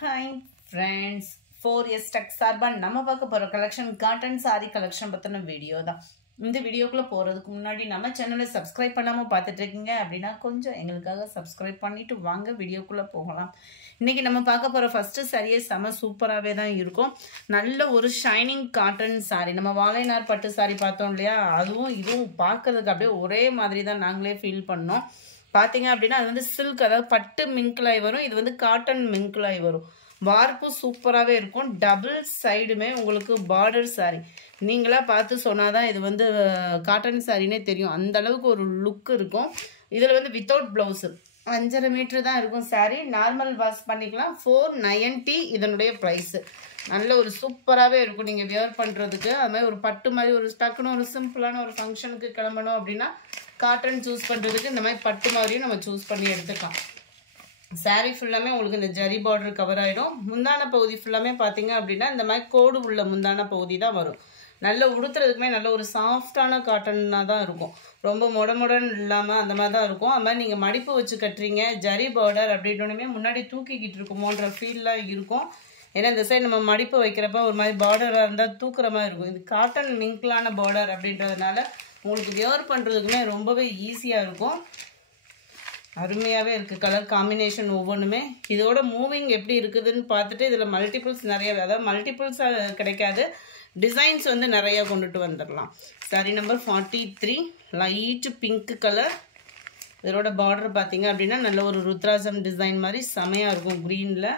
Hi friends, 4S Tech சார்பா நம்ம பார்க்க போற கலெக்ஷன் காட்டன் saree கலெக்ஷன் பத்தின வீடியோ தான். இந்த வீடியோக்குள்ள போறதுக்கு முன்னாடி நம்ம சேனலை சப்ஸ்கிரைப் பண்ணாம பார்த்துட்டு இருக்கீங்க அப்படினா கொஞ்சம் எங்களுக்காக சப்ஸ்கிரைப் பண்ணிட்டு வாங்க வீடியோக்குள்ள போகலாம். இன்னைக்கு நம்ம பார்க்க போற ஃபர்ஸ்ட் saree செம சூப்பராவே தான் இருக்கும். நல்ல ஒரு ஷைனிங் காட்டன் saree. நம்ம வாழைநார் பட்டு saree பார்த்தோம் இல்லையா? அதுவும் இதுவும் பார்க்கிறதுக்கு அப்படியே ஒரே மாதிரி தான் நாங்களே ஃபீல் பண்ணோம். பாத்தீங்க அப்படின்னா அது வந்து சில்க், அதாவது பட்டு மின்கலாய் வரும். இது வந்து காட்டன் மின்கலாய் வரும். வார்ப்பு சூப்பராகவே இருக்கும். டபுள் சைடுமே உங்களுக்கு பார்டர் சாரி. நீங்களா பார்த்து சொன்னாதான் இது வந்து காட்டன் சாரினே தெரியும். அந்த அளவுக்கு ஒரு லுக் இருக்கும். இதில் வந்து வித்தவுட் பிளவுஸ் 5.5 மீட்டர் தான் இருக்கும் சாரி. நார்மல் வாஷ் பண்ணிக்கலாம். 490 இதனுடைய ப்ரைஸ். நல்ல ஒரு சூப்பராகவே இருக்கும் நீங்கள் வியர் பண்ணுறதுக்கு. அது மாதிரி ஒரு பட்டு மாதிரி ஒரு டக்குன்னு ஒரு சிம்பிளான ஒரு ஃபங்க்ஷனுக்கு கிளம்பணும் அப்படின்னா காட்டன் சூஸ் பண்ணுறதுக்கு இந்த மாதிரி பட்டு மாதிரியும் நம்ம சூஸ் பண்ணி எடுத்துக்கலாம். சாரீ ஃபுல்லாமே உங்களுக்கு இந்த ஜரி பார்டர் கவர் ஆகிடும். முந்தான பகுதி ஃபுல்லாமே பார்த்தீங்க அப்படின்னா இந்த மாதிரி கோடு உள்ள முந்தான பகுதி தான் வரும். நல்ல உடுத்துறதுக்குமே நல்ல ஒரு சாஃப்டான காட்டன்னா தான் இருக்கும். ரொம்ப மொடன்னு இல்லாமல் அந்த மாதிரி தான் இருக்கும். அது மாதிரி நீங்கள் மடிப்பு வச்சு கட்டுறீங்க, ஜரி பார்டர் அப்படின்னோடனே முன்னாடி தூக்கிக்கிட்டு இருக்குமோன்ற ஃபீல்லாம் இருக்கும். ஏன்னா இந்த சைடு நம்ம மடிப்பு வைக்கிறப்ப ஒரு மாதிரி பார்டராக இருந்தால் தூக்குற மாதிரி இருக்கும். இது காட்டன் மிங்க்லான பார்டர் அப்படின்றதுனால உங்களுக்கு வியர் பண்ணுறதுக்குமே ரொம்பவே ஈஸியாக இருக்கும். அருமையாகவே இருக்குது கலர் காம்பினேஷன் ஒவ்வொன்றுமே. இதோட மூவிங் எப்படி இருக்குதுன்னு பார்த்துட்டு இதில் மல்டிபிள்ஸ் நிறைய, அதாவது மல்டிபிள்ஸாக கிடைக்காது, டிசைன்ஸ் வந்து நிறையா கொண்டுட்டு வந்துடலாம். Sorry number 43 light pink colour. இதோட பார்டர் பார்த்தீங்க அப்படின்னா நல்ல ஒரு ருத்ராசம் டிசைன் மாதிரி செமையாக இருக்கும் க்ரீனில்.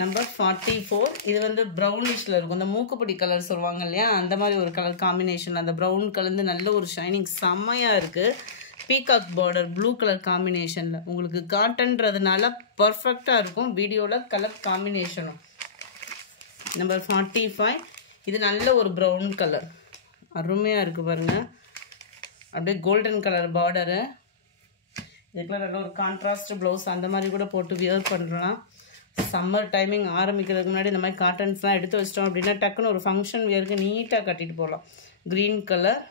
நம்பர் 44 இது வந்து ப்ரௌனிஷில் இருக்கும். இந்த மூக்குப்பொடி கலர் சொல்லுவாங்க இல்லையா, அந்த மாதிரி ஒரு கலர் காம்பினேஷன். அந்த ப்ரௌன் கலந்து நல்ல ஒரு ஷைனிங் செம்மையாக இருக்குது. பீகாக் பார்டர் ப்ளூ கலர் காம்பினேஷனில் உங்களுக்கு காட்டன்றதுனால பர்ஃபெக்டாக இருக்கும் வீடியோவில் கலர் காம்பினேஷனும். நம்பர் 45 இது நல்ல ஒரு ப்ரௌன் கலர், அருமையாக இருக்குது பாருங்கள். அப்படியே கோல்டன் கலர் பார்டரு. இதுக்குள்ள நல்ல ஒரு கான்ட்ராஸ்ட் ப்ளவுஸ் அந்த மாதிரி கூட போட்டு வியர் பண்ணுறலாம். சம்மர் டைமிங் ஆரம்பிக்கிறதுக்கு முன்னாடி இந்த மாதிரி காட்டன்ஸ்லாம் எடுத்து வச்சிட்டோம் அப்படின்னா டக்குன்னு ஒரு ஃபங்க்ஷன் வியருக்கு நீட்டாக கட்டிட்டு போகலாம். க்ரீன் கலர்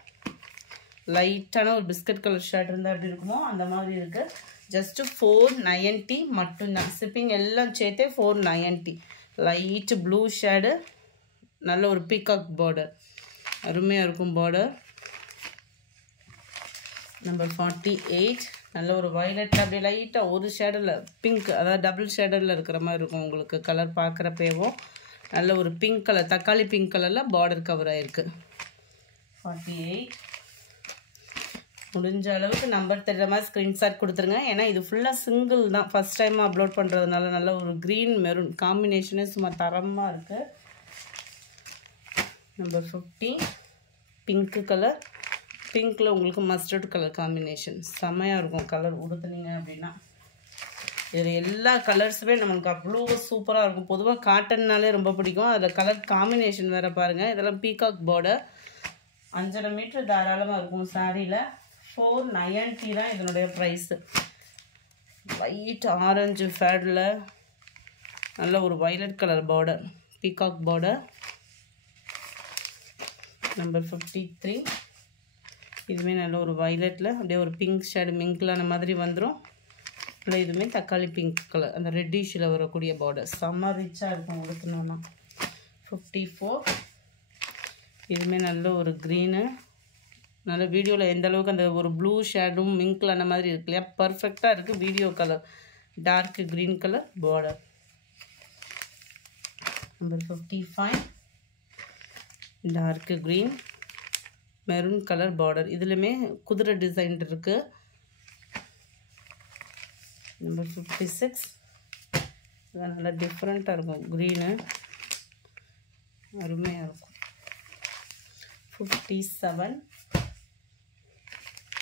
லைட்டான ஒரு பிஸ்கட் கலர் ஷர்ட் இருந்தால் எப்படி இருக்குமோ அந்த மாதிரி இருக்குது. ஜஸ்ட்டு 490 மட்டும்தான். ஷிப்பிங் எல்லாம் சேர்த்தே 490. லைட்டு ப்ளூ ஷேடு, நல்ல ஒரு பீகாக் பார்டர், அருமையாக இருக்கும் பார்டர். நம்பர் 48 நல்ல ஒரு வயலட், அப்படியே லைட்டாக ஒரு ஷேடில் பிங்க், அதாவது டபுள் ஷேடரில் இருக்கிற மாதிரி இருக்கும் உங்களுக்கு கலர் பார்க்குறப்பேவும். நல்ல ஒரு பிங்க் கலர், தக்காளி பிங்க் கலரில் பார்டர் கவர் ஆகிருக்கு. 48 முடிஞ்ச அளவுக்கு நம்பர் தெரிகிற மாதிரி ஸ்க்ரீன்ஷாட் கொடுத்துருங்க. ஏன்னா இது ஃபுல்லாக சிங்கிள் தான், ஃபஸ்ட் டைம் அப்லோட் பண்ணுறதுனால. நல்ல ஒரு க்ரீன் மெரூன் காம்பினேஷனே சும்மா தரமாக இருக்குது. Number 50 pink colour. பிங்க்கில் உங்களுக்கு மஸ்டர்ட் கலர் காம்பினேஷன் செம்மையாக இருக்கும் கலர் உடுத்துனீங்க அப்படின்னா. இதில் எல்லா கலர்ஸுமே நம்மளுக்கு அவ்வளோ சூப்பராக இருக்கும். பொதுவாக காட்டன்னாலே ரொம்ப பிடிக்கும். அதில் கலர் காம்பினேஷன் வேறு பாருங்கள். இதெல்லாம் பீகாக் பார்டர். 5.5 மீட்டர் தாராளமாக இருக்கும் சாரியில். 490 தான் இதனுடைய ப்ரைஸு. லைட் ஆரஞ்சு ஃபேடில் நல்ல ஒரு violet colour border, peacock border. Number 53 இதுவுமே நல்ல ஒரு வயலட்டில் அப்படியே ஒரு பிங்க் ஷேடு மிங்க்லான மாதிரி வந்துடும். இல்லை இதுவுமே தக்காளி பிங்க் கலர், அந்த ரெட்டிஷில் வரக்கூடிய பார்டர் செம்ம ரிச்சாக இருக்கும் எடுக்கணும்னா. 54 இதுவுமே நல்ல ஒரு க்ரீனு. நல்ல வீடியோவில் எந்த அளவுக்கு அந்த ஒரு ப்ளூ ஷேடும் மிங்க்லான மாதிரி இருக்கு இல்லையா, பர்ஃபெக்டாக இருக்குது. Video colour dark green colour border. Number 55 dark green maroon colour border. இதுலையுமே குதிரை டிசைன் இருக்குது. நம்பர் 56 இது நல்லா டிஃப்ரெண்ட்டாக இருக்கும், க்ரீனு அருமையாக இருக்கும். 57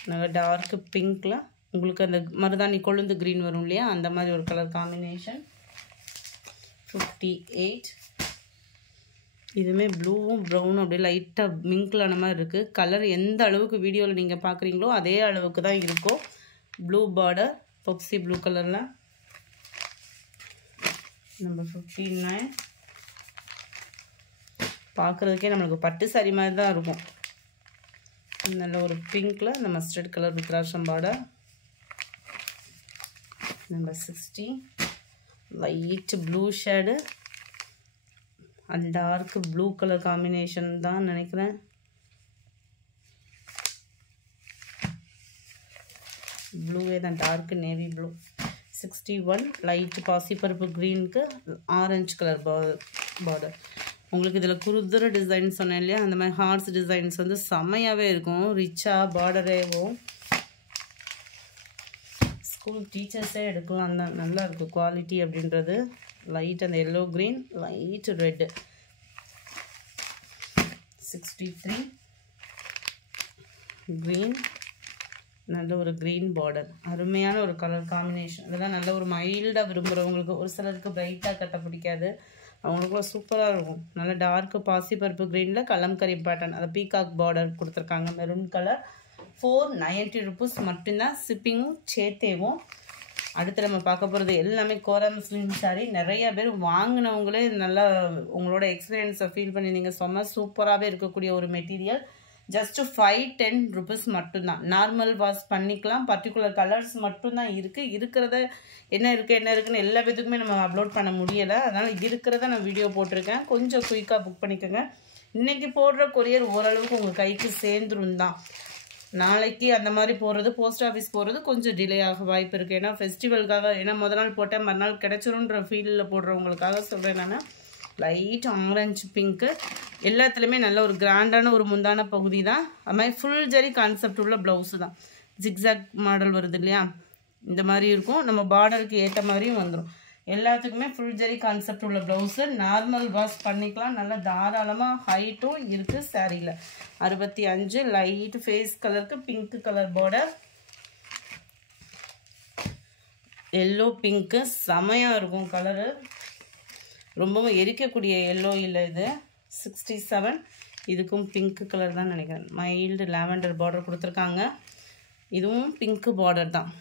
நல்லா டார்க் பிங்க்கில் உங்களுக்கு அந்த மருதாணி கொழுந்து க்ரீன் வரும் இல்லையா, அந்த மாதிரி ஒரு கலர் காம்பினேஷன். 58 இதுவுமே ப்ளூவும் ப்ரௌனும் அப்படியே லைட்டாக மிங்க்லான மாதிரி இருக்குது. கலர் எந்த அளவுக்கு வீடியோவில் நீங்கள் பார்க்குறீங்களோ அதே அளவுக்கு தான் இருக்கும். ப்ளூ பார்டர் பொக்ஸி ப்ளூ கலரில். நம்பர் 59 பார்க்குறதுக்கே நம்மளுக்கு பட்டு சாரி மாதிரி தான் இருக்கும். நல்ல ஒரு பிங்க்கில் இந்த மஸ்டர்ட் கலர் ருத்ராட்சம் border. Number 60 light blue shade and dark blue colour combination தான் நினைக்கிறேன். ப்ளூவே தான், டார்க் நேவி ப்ளூ. 61 லைட் பாசிப்பருப்பு க்ரீனுக்கு ஆரஞ்சு கலர் பார்டர். உங்களுக்கு இதில் குருதுர டிசைன் சொன்னேன் இல்லையா, அந்த மாதிரி ஹார்ட்ஸ் டிசைன்ஸ் வந்து செம்மையாகவே இருக்கும், ரிச்சாக பார்டரேவும். ஸ்கூல் டீச்சர்ஸே எடுக்கலாம் தான், நல்லா இருக்கும் குவாலிட்டி அப்படின்றது. லைட் அந்த yellow green, light red. 63 green, நல்ல ஒரு க்ரீன் பார்டர், அருமையான ஒரு கலர் காம்பினேஷன். இதெல்லாம் நல்ல ஒரு மைல்டாக விரும்புகிறவங்களுக்கு, ஒரு சிலருக்கு பிரைட்டாக கட்ட பிடிக்காது, அவங்களுக்குலாம் சூப்பராக இருக்கும். நல்ல டார்க்கு பாசிப்பருப்பு க்ரீனில் கலம்கரி பேட்டர்ன், அதை பீகாக் பார்டர் கொடுத்துருக்காங்க, மெரூன் கலர். 490 rupees மட்டும்தான், ஷிப்பிங்கும் சேர்த்தேவும். அடுத்து நம்ம பார்க்க போகிறது எல்லாமே கோரா முஸ்லீம் சாரி. நிறைய பேர் வாங்கினவங்களே நல்லா உங்களோட எக்ஸ்பீரியன்ஸை ஃபீல் பண்ணி நீங்கள் சொன்னால் சூப்பராகவே இருக்கக்கூடிய ஒரு மெட்டீரியல். ஜஸ்ட் 510 rupees மட்டும்தான். நார்மல் வாஷ் பண்ணிக்கலாம், பர்டிகுலர் கலர்ஸ் மட்டும்தான் இருக்குது. இருக்கிறத என்ன இருக்குன்னு எல்லா விதத்துக்குமே நம்ம அப்லோட் பண்ண முடியலை, அதனால் இருக்கிறத நான் வீடியோ போட்டிருக்கேன். கொஞ்சம் குயிக்காக புக் பண்ணிக்கோங்க. இன்றைக்கி போடுற கொரியர் ஓரளவுக்கு உங்கள் கைக்கு சேர்ந்துரும் தான். நாளைக்கு அந்த மாதிரி போகிறது, போஸ்ட் ஆஃபீஸ் போகிறது கொஞ்சம் டிலே ஆக வாய்ப்பு இருக்குது. ஏன்னா ஃபெஸ்டிவலுக்காக, ஏன்னா முதல் நாள் போட்டேன் மறுநாள் கிடச்சிரும்ன்ற ஃபீலில் போடுறவங்களுக்காக சொல்கிறேன் நான். லைட் ஆரஞ்சு பிங்க்கு, எல்லாத்துலேயுமே நல்ல ஒரு கிராண்டான ஒரு முந்தான பகுதி தான். அது மாதிரி ஃபுல் ஜரி கான்செப்ட் உள்ள ப்ளவுஸு தான். ஜிக்ஸாக் மாடல் வருது இல்லையா, இந்த மாதிரி இருக்கும். நம்ம பார்டருக்கு ஏற்ற மாதிரியும் வந்துடும். எல்லாத்துக்குமே ஃபுல் ஜரி கான்செப்ட் உள்ள ப்ளவுஸு. நார்மல் வாஷ் பண்ணிக்கலாம், நல்லா தாராளமாக ஹைட்டும் இருக்குது சாரியில். 65 லைட் ஃபேஸ் கலருக்கு pink colour border, yellow pink செமையாக இருக்கும் கலரு, ரொம்பவும் எரிக்கக்கூடிய எல்லோ இல்லை இது. 67 இதுக்கும் பிங்க் கலர் தான் நினைக்கிறேன், மைல்டு லாவெண்டர் பார்டர் கொடுத்துருக்காங்க, இதுவும் பிங்க் பார்டர் தான்.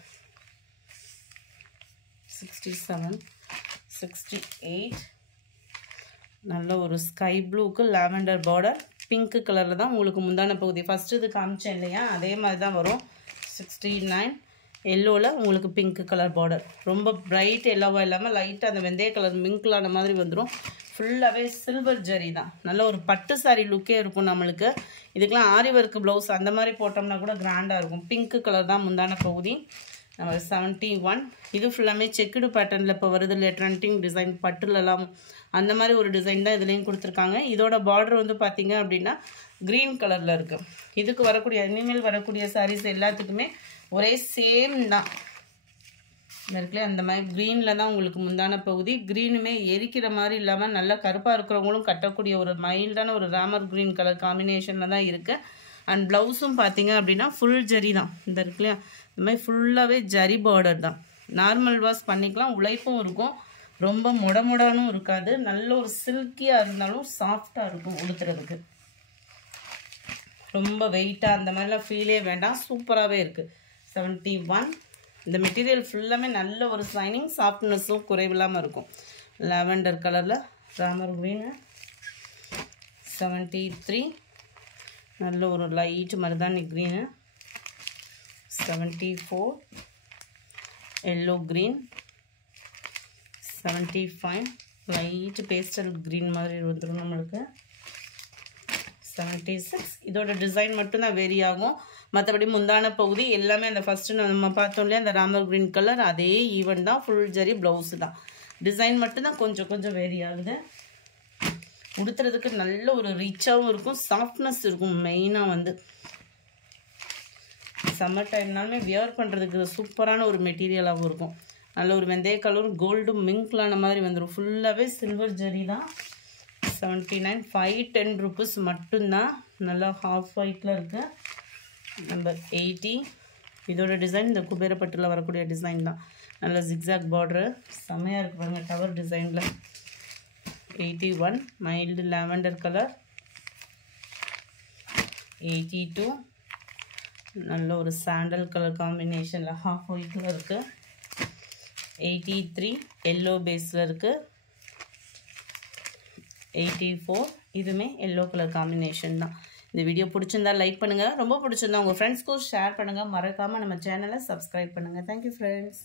67 68 நல்ல ஒரு ஸ்கை ப்ளூக்கு லாவெண்டர் பார்டர், பிங்க் கலரில் தான் உங்களுக்கு முந்தான பகுதி. ஃபஸ்ட்டு இது காமிச்சேன் இல்லையா, அதே மாதிரி தான் வரும். 69 எல்லோவில் உங்களுக்கு பிங்க் கலர் பார்டர், ரொம்ப பிரைட் எல்லோவாக இல்லாமல் லைட்டாக அந்த வெந்தய கலர் மிங்க்லான மாதிரி வந்துடும். ஃபுல்லாகவே சில்வர் ஜரி தான், நல்ல ஒரு பட்டு சாரி லுக்கே இருக்கும் நம்மளுக்கு. இதுக்கெலாம் ஆரி ஒர்க் ப்ளவுஸ் அந்த மாதிரி போட்டோம்னா கூட கிராண்டாக இருக்கும். பிங்க் கலர் தான் முந்தான பகுதி. நம்ம 71 இது ஃபுல்லாமே செக்குடு பேட்டர்னில் இப்போ வருது இல்லையா, ட்ரெண்டிங் டிசைன் பட்டுலலாம் அந்த மாதிரி ஒரு டிசைன் தான் இதுலேயும் கொடுத்துருக்காங்க. இதோட பார்டர் வந்து பார்த்தீங்க அப்படின்னா க்ரீன் கலரில் இருக்குது. இதுக்கு வரக்கூடிய இனிமேல் வரக்கூடிய சாரீஸ் எல்லாத்துக்குமே ஒரே சேம் தான் இருக்குல்லையே, அந்த மாதிரி க்ரீனில் தான் உங்களுக்கு முந்தான பகுதி. க்ரீனுமே எரிக்கிற மாதிரி இல்லாமல் நல்லா கருப்பாக இருக்கிறவங்களும் கட்டக்கூடிய ஒரு மைல்டான ஒரு ராமர் க்ரீன் கலர் காம்பினேஷனில் தான் இருக்குது. அண்ட் ப்ளவுஸும் பார்த்தீங்க அப்படின்னா ஃபுல் ஜரி தான், இந்த இருக்குல்லையா இந்த மாதிரி ஃபுல்லாகவே ஜரி பார்டர் தான். நார்மல் வாஷ் பண்ணிக்கலாம், உழைப்பும் இருக்கும், ரொம்ப மொடமொடானும் இருக்காது, நல்ல ஒரு சில்கியாக இருந்தாலும் சாஃப்டாக இருக்கும் உடுத்துறதுக்கு. ரொம்ப வெயிட்டாக அந்த மாதிரிலாம் ஃபீலே வேண்டாம், சூப்பராகவே இருக்குது. 71 இந்த மெட்டீரியல் ஃபுல்லாமே நல்ல ஒரு ஷைனிங் சாஃப்ட்னஸும் குறைவில்லாமல் இருக்கும். லாவெண்டர் கலரில் ராமர் க்ரீனு. 73 நல்ல ஒரு லைட் மருதாணி green. 74 yellow green. 75 light pastel green மாதிரி வந்துடும் நம்மளுக்கு. 76 இதோட டிசைன் மட்டும்தான் வேரி ஆகும், மற்றபடி முந்தான பகுதி எல்லாமே அந்த ஃபஸ்ட்டு நம்ம பார்த்தோம் இல்லையா அந்த ராமர் க்ரீன் கலர் அதே ஈவன் தான், ஃபுல் ஜரி ப்ளவுஸு தான். டிசைன் மட்டும்தான் கொஞ்சம் கொஞ்சம் வேரி ஆகுது. உடுத்துறதுக்கு நல்ல ஒரு ரிச்சாகவும் இருக்கும், சாஃப்ட்னஸ் இருக்கும். மெயினாக வந்து சம்மர் டைம்னாலுமே வியர் பண்ணுறதுக்கு சூப்பரான ஒரு மெட்டீரியலாகவும் இருக்கும். நல்ல ஒரு வெந்தய கலரும் கோல்டும் மிங்க்லான மாதிரி வந்துடும். ஃபுல்லாகவே சில்வர் ஜரி தான். 79 510 rupees மட்டும்தான். நல்லா ஹாஃப் ஒயிட்டில் இருக்குது. நம்பர் 80 இதோட டிசைன் இந்த குபேரப்பட்டில் வரக்கூடிய டிசைன் தான். நல்ல ஜிக்ஸாக் பார்டரு செம்மையாக இருக்குது பாருங்கள் டவர் டிசைனில். 81 மைல்டு லாவெண்டர் கலர். 82 நல்ல ஒரு சாண்டல் கலர் காம்பினேஷனில் ஹாஃப் ஒயிட்டில் இருக்குது. 83 எல்லோ பேஸில் இருக்குது. 84 இதுவுமே எல்லோ கலர் காம்பினேஷன் தான். இந்த வீடியோ பிடிச்சிருந்தா லைக் பண்ணுங்கள், ரொம்ப பிடிச்சிருந்தா உங்கள் ஃப்ரெண்ட்ஸ்க்கும் ஷேர் பண்ணுங்கள், மறக்காமல் நம்ம சேனலை சப்ஸ்கிரைப் பண்ணுங்கள். Thank you friends.